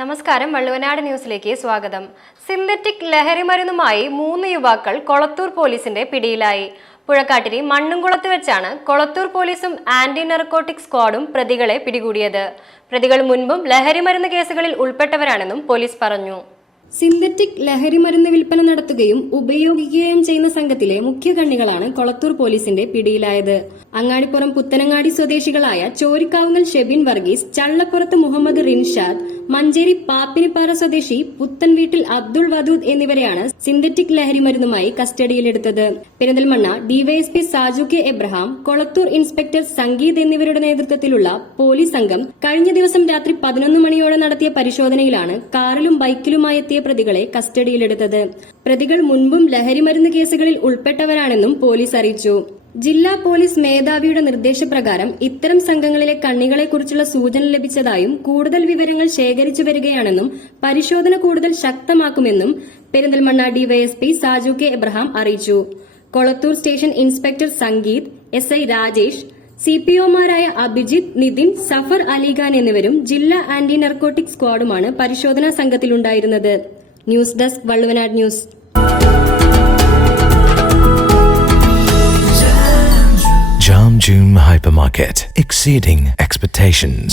നമസ്കാരം വള്ളുവനാട് ന്യൂസിലേക്ക് സ്വാഗതം. സിന്തറ്റിക് ലഹരി മരുന്നുമായി മൂന്ന് യുവാക്കൾ കൊളത്തൂർ പോലീസിന്റെ പിടിയിലായി. പുഴക്കാട്ടിരി മണ്ണുംകുളത്ത് വെച്ചാണ് കൊളത്തൂർ പോലീസും ആന്റി നർക്കോട്ടിക് സ്ക്വാഡും പ്രതികളെ പിടികൂടിയത്. പ്രതികൾ മുൻപും ലഹരി മരുന്ന് കേസുകളിൽ ഉൾപ്പെട്ടവരാണെന്നും പോലീസ് പറഞ്ഞു. സിന്തറ്റിക് ലഹരി മരുന്ന് വിൽപ്പന നടത്തുകയും ഉപയോഗിക്കുകയും ചെയ്യുന്ന സംഘത്തിലെ മുഖ്യ കണ്ണികളാണ് കൊളത്തൂർ പോലീസിന്റെ പിടിയിലായത്. അങ്ങാടിപ്പുറം പുത്തനങ്ങാടി സ്വദേശികളായ ചോരിക്കാവുങ്ങൽ ഷെബിൻ വർഗീസ് ചള്ളപ്പുറത്ത് മുഹമ്മദ് റിൻഷാദ് മഞ്ചേരി പാപ്പിനിപ്പാറ സ്വദേശി പുത്തൻ വീട്ടിൽ അബ്ദുൾ വദൂദ് എന്നിവരെയാണ് സിന്തറ്റിക് ലഹരി മരുന്നുമായി കസ്റ്റഡിയിലെടുത്തത്. Perinthalmanna DYSP Saju K Abraham Kolathur inspector Sangeeth എന്നിവരുടെ നേതൃത്വത്തിലുള്ള പോലീസ് സംഘം കഴിഞ്ഞ ദിവസം രാത്രി പതിനൊന്ന് മണിയോടെ നടത്തിയ പരിശോധനയിലാണ് കാറിലും ബൈക്കിലുമായി എത്തിയ പ്രതികളെ കസ്റ്റഡിയിലെടുത്തത്. പ്രതികൾ മുൻപും ലഹരിമരുന്ന് കേസുകളിൽ ഉൾപ്പെട്ടവരാണെന്നും പോലീസ് അറിയിച്ചു. ജില്ലാ പോലീസ് മേധാവിയുടെ നിർദ്ദേശപ്രകാരം ഇത്തരം സംഘങ്ങളിലെ കണ്ണികളെക്കുറിച്ചുള്ള സൂചന ലഭിച്ചതായും കൂടുതൽ വിവരങ്ങൾ ശേഖരിച്ചു വരികയാണെന്നും പരിശോധന കൂടുതൽ ശക്തമാക്കുമെന്നും Perinthalmanna DYSP Saju K Abraham അറിയിച്ചു. Kolathur station inspector Sangeeth S I Rajesh C P ഒമാരായ Abhijith Nithin Safar Ali Khan എന്നിവരും ജില്ലാ ആന്റി നർക്കോട്ടിക് സ്ക്വാഡുമാണ് പരിശോധനാ സംഘത്തിലുണ്ടായിരുന്നത്. News desk Valluvanad news Jam June Hypermarket, exceeding expectations.